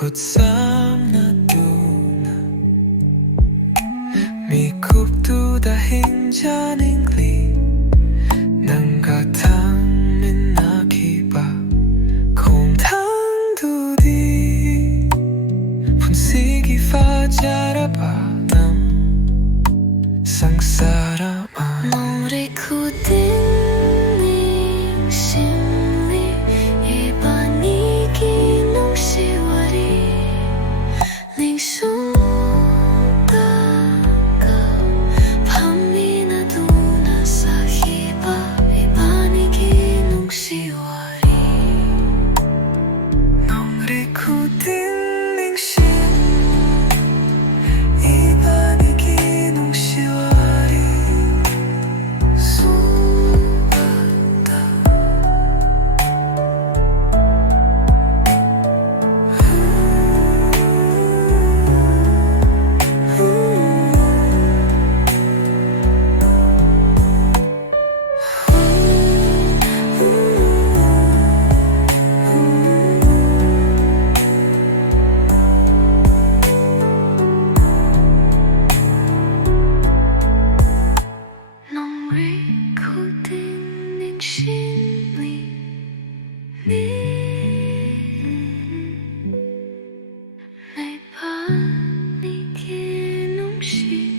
khuất sáng na tu na mi kup tu da hin cha ning li nang ka thang min na ki ba kong thang tu di phun si ki fa cha ra ba nam sang sa ra ma Nong Rik Khuding ning sim li ibani ki nong siwari ning sung ta ka pami na tu na sa hiba ibani ki nong siwari Nong Rik Khuding ning sim ibani ki nong siwari sugata Nong Rik Khuding ning sim li ni may bani ki nong siwari